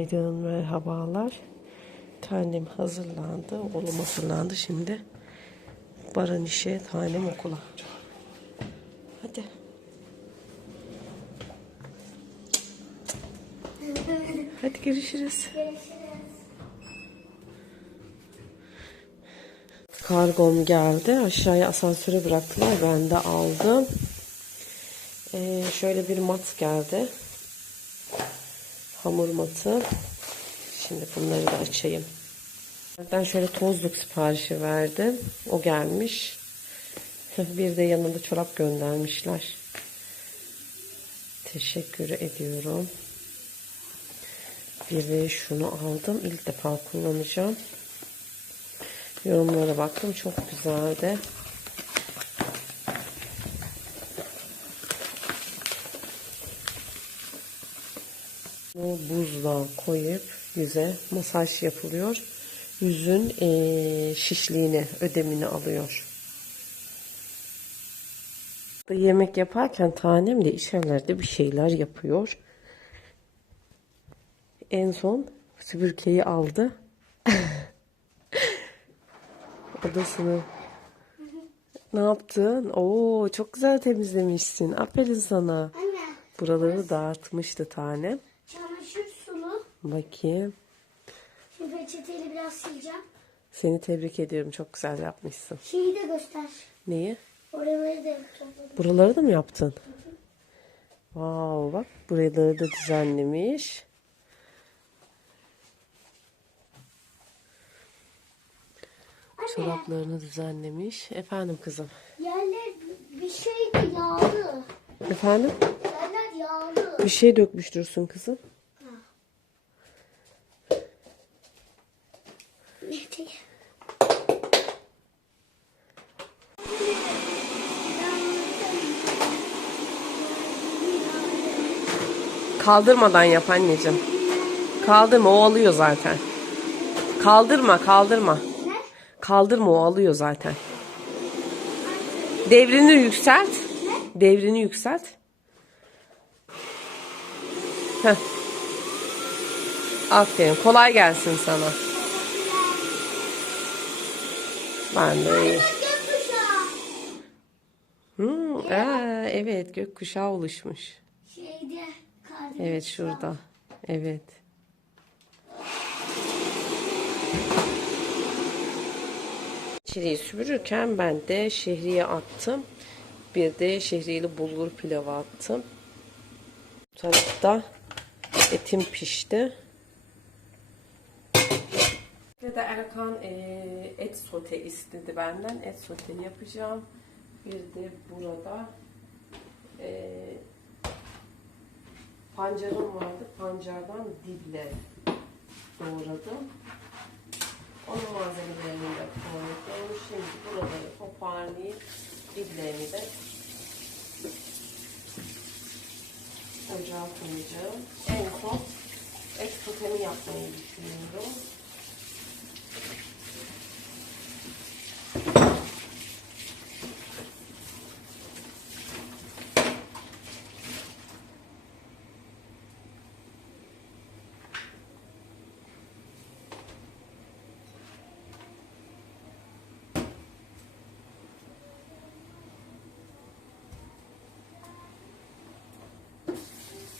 Günaydın, merhabalar. Tanem hazırlandı, oğlum hazırlandı şimdi. Baran işe, tanem okula. Hadi. Hadi görüşürüz. Kargom geldi. Aşağıya asansöre bıraktılar. Ben de aldım. Ee, şöyle bir mat geldi. Hamur matı. Şimdi bunları da açayım. Ben şöyle tozluk siparişi verdim. O gelmiş. Bir de yanında çorap göndermişler. Teşekkür ediyorum. Bir de şunu aldım. İlk defa kullanacağım. Yorumlara baktım. Çok güzeldi. Bu buzla koyup yüze masaj yapılıyor. Yüzün eee, şişliğini, ödemini alıyor. Yemek yaparken tanem de içerlerde bir şeyler yapıyor. En son süpürgeyi aldı. Odasını. Ne yaptın? Oo, çok güzel temizlemişsin. Aferin sana. Anne, Buraları dağıtmıştı tanem. Bakayım. Şimdi peçeteyle biraz sileceğim. Seni tebrik ediyorum. Çok güzel yapmışsın. Şeyi de göster. Neyi? Oraları da topladım. Buraları da mı yaptın? Wow, bak buraları da düzenlemiş. Çoraplarını düzenlemiş. Efendim kızım. yerler bir şey de yağlı. Efendim? Yerler yağlı. Bir şey dökmüştürsün kızım. Neyse. Kaldırmadan yap anneciğim. Kaldırma o alıyor zaten. Kaldırma kaldırma. Kaldırma o alıyor zaten. Devrini yükselt. Devrini yükselt. Heh. Aferin. Kolay gelsin sana. Ben de iyi. Hmm, aa, evet gökkuşağı oluşmuş. Şeyde. Evet şurada. Evet. Çileği süpürürken ben de şehriye attım. Bir de şehriyeli bulgur pilavı attım. Bu tarafta etim pişti. De Erkan eee, et sote istedi benden. Et sote yapacağım. Bir de burada eee pancarım vardı. Pancardan dible doğradım. Onun malzemelerini de koydum. Şimdi buraları toparlayıp diblerini de ocağa koyacağım. En son et sotemi yapmayı düşünüyorum.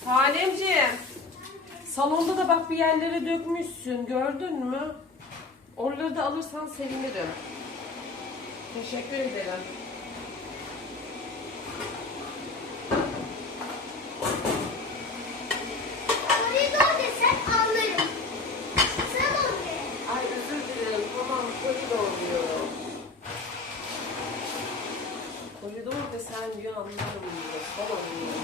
Tanemciğim. Salonda da bak bir yerlere dökmüşsün. Gördün mü? Oraları da alırsan sevinirim. Teşekkür ederim. Koridor desen diyor. Anlarım diyor. Salon diyor.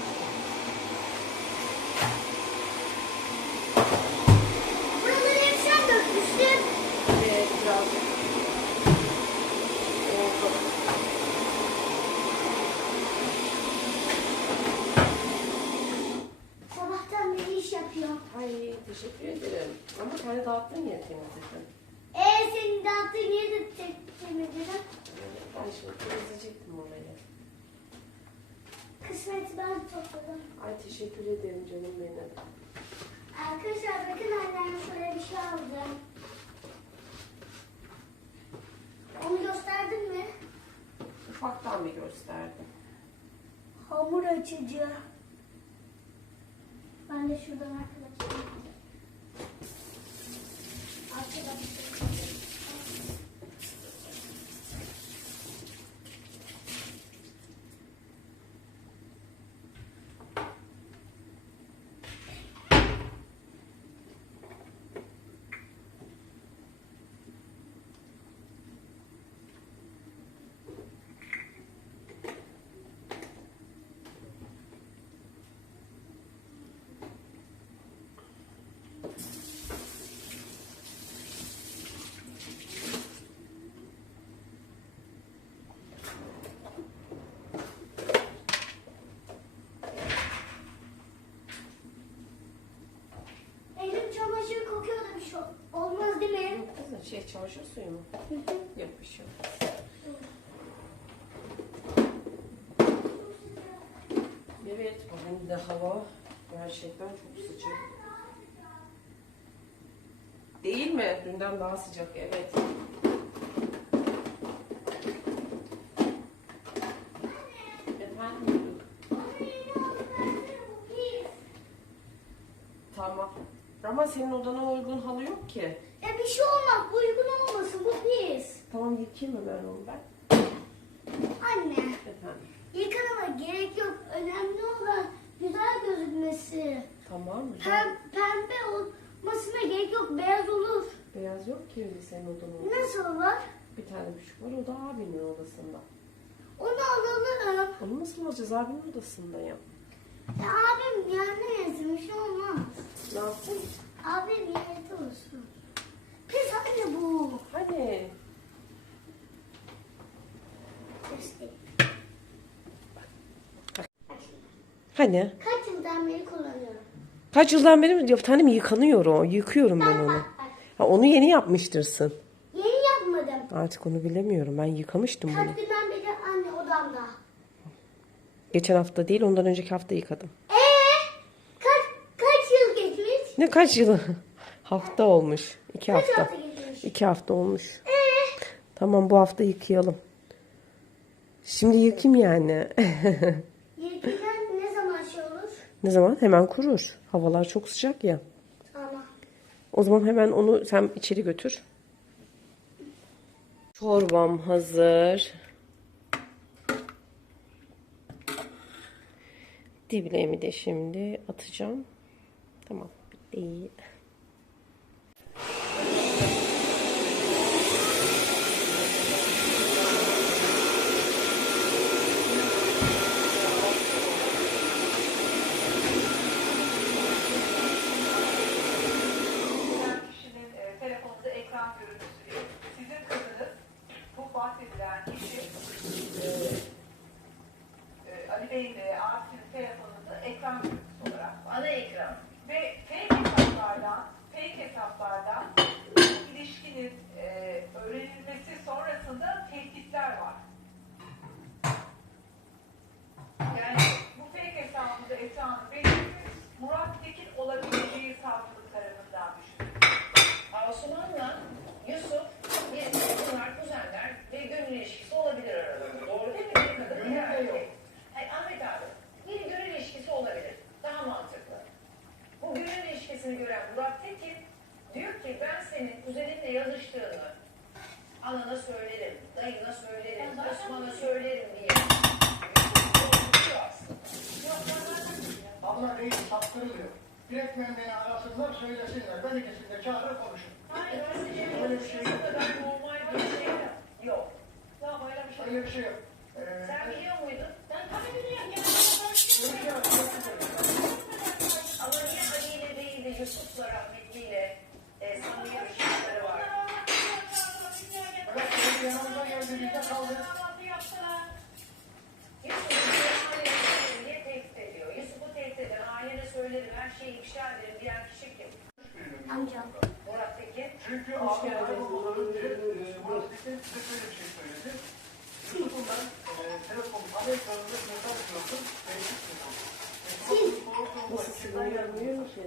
Buraları hep sen dökmüştün. Evet birazcık. Oldu. Sabahtan beri iş yapıyor. Ay teşekkür ederim. Ama kendi dağıttın ya temizledin. Ee senin dağıttığın yeri de temizledim. Ben şimdi temizleyecektim orayı. Kısmeti ben topladım. Ay teşekkür ederim canım benim. Arkadaşlar bakın anne aldım. Onu gösterdin mi? Ufaktan bir gösterdim. Hamur açıcı. Ben de şuradan arkadaşlar. Arkadaşlar. Elim çamaşır kokuyor da bir şey olmaz değil mi? Kızım şey çamaşır suyu mu? Yok bir şey yok. Evet bugün de hava gerçekten çok sıcak. Değil mi? Dünden daha sıcak evet. Efendim? Tamam. Ama senin odana uygun halı yok ki. E bir şey olmaz. Bu uygun olmasın. Bu pis. Tamam yıkayayım mı ben onu ben? Anne. Efendim. Yıkanama gerek yok. Önemli olan güzel gözükmesi. Tamam mı? Pem, pembe olmasına gerek yok. Beyaz olur. Beyaz yok ki öyle senin odan orada. Nasıl var? Bir tane küçük var o da abinin odasında. Onu alalım. Onu nasıl alacağız abinin odasında ya? Ya abim yerine yazın. Bir şey olmaz. Ne yaptın? Abim yerde olsun. Pis anne bu. Hani? İşte. Hani? Kaç yıldan beri kullanıyorum. Kaç yıldan beri mi? Ya tanem yıkanıyor o. Yıkıyorum ben onu. Ha, onu yeni yapmıştırsın. Yeni yapmadım. Artık onu bilemiyorum. Ben yıkamıştım bunu. Kaç günden beri anne odamda. Geçen hafta değil ondan önceki hafta yıkadım. Ee, kaç kaç yıl geçmiş? Ne kaç yılı? hafta olmuş. İki Kaç hafta. hafta geçmiş? İki hafta olmuş. Ee, Tamam bu hafta yıkayalım. Şimdi yıkayım yani. yirkiden ne zaman şey olur? ne zaman? Hemen kurur. Havalar çok sıcak ya. Ama O zaman hemen onu sen içeri götür. Çorbam hazır. Dibleğimi de şimdi atacağım. Tamam. Bitti. Çağırır konuşun. Hayır öyle bir şey yok. Kadar normal bir şey yok. Daha böyle bir şey yok. Öyle bir şey yok. Ee, Sen biliyor muydun? Ben tabii biliyorum. Ya. öyle bir şey yok. Ama niye Ali ile değil de Yusuf'la rahmetliyle Çünkü abi kaybolmadan önce e, Murat Tekin size şöyle bir şey söyledi. Yusuf'un ben e, telefon, ana ekranında mesaj. E, siliniyor bilmiyorum ki.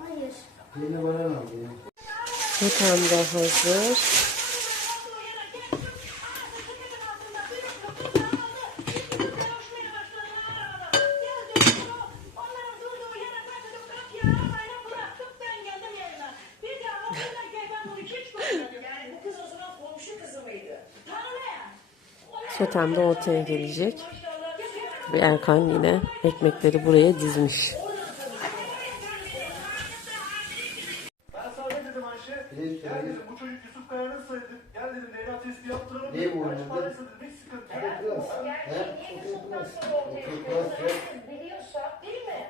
Hayır. Yeni varan aldı ya. De hazır. Yani bu kız o zaman komşu kızı mıydı? Totem de ortaya gelecek. Ve Erkan yine ekmekleri buraya dizmiş. Gel dedim bu çocuk Yusuf Kaya'nın sayılır. Gel dedim DNA testi yaptıralım. Ne bu Kaç oynadı? paraysa dedim hiç sıkıntı yok. Herkes biliyorsa değil mi?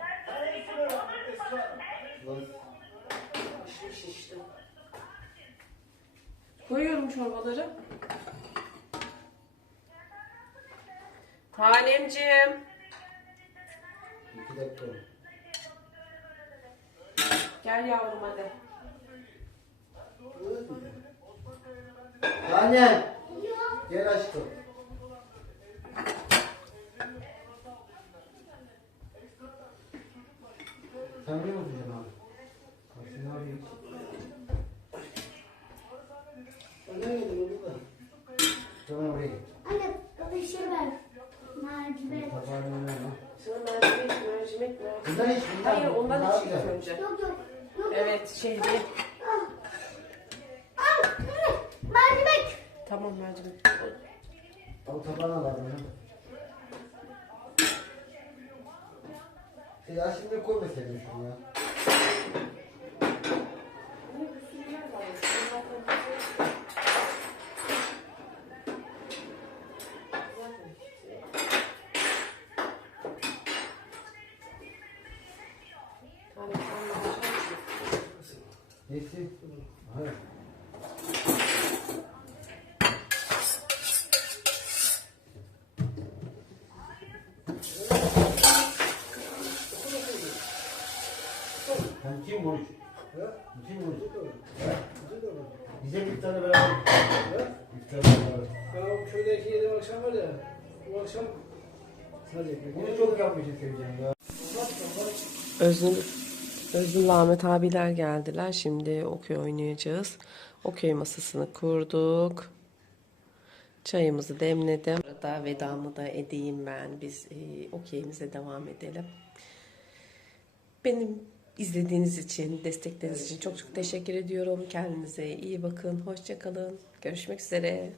Ben. Koyuyorum çorbaları. Tanemciğim. İki dakika. Gel yavrum hadi. Annem. Gel aşkım. Sen ne yapacaksın abi? Aslında abi. Nereye gidiyorsun burada? Tamam oraya git. Anne bana şey ver. Mercimek. Tabağını önüne al. Sana mercimek, mercimek mi? Bundan hiç bundan. Hayır ondan Daha hiç ilk güzel. Önce. Yok yok. Yok. Evet şey anne, Mercimek. Tamam mercimek. Al tabağını al abi. Ya şimdi koymasaydın şunu ya. Neyse. Hayır. Kim konuş? Kim konuş? Bize bir tane beraber. Bir tane beraber. Ya köydeki yedi akşam var ya, bu akşam Bunu çok yapmışsın seveceğim ya. Özgür, Özgür'le Ahmet abiler geldiler. Şimdi okey oynayacağız. Okey masasını kurduk. Çayımızı demledim. Burada vedamı da edeyim ben. Biz e, okeyimize devam edelim. Benim izlediğiniz için, destekleriniz için çok çok teşekkür ediyorum. Kendinize iyi bakın. Hoşçakalın. Görüşmek üzere.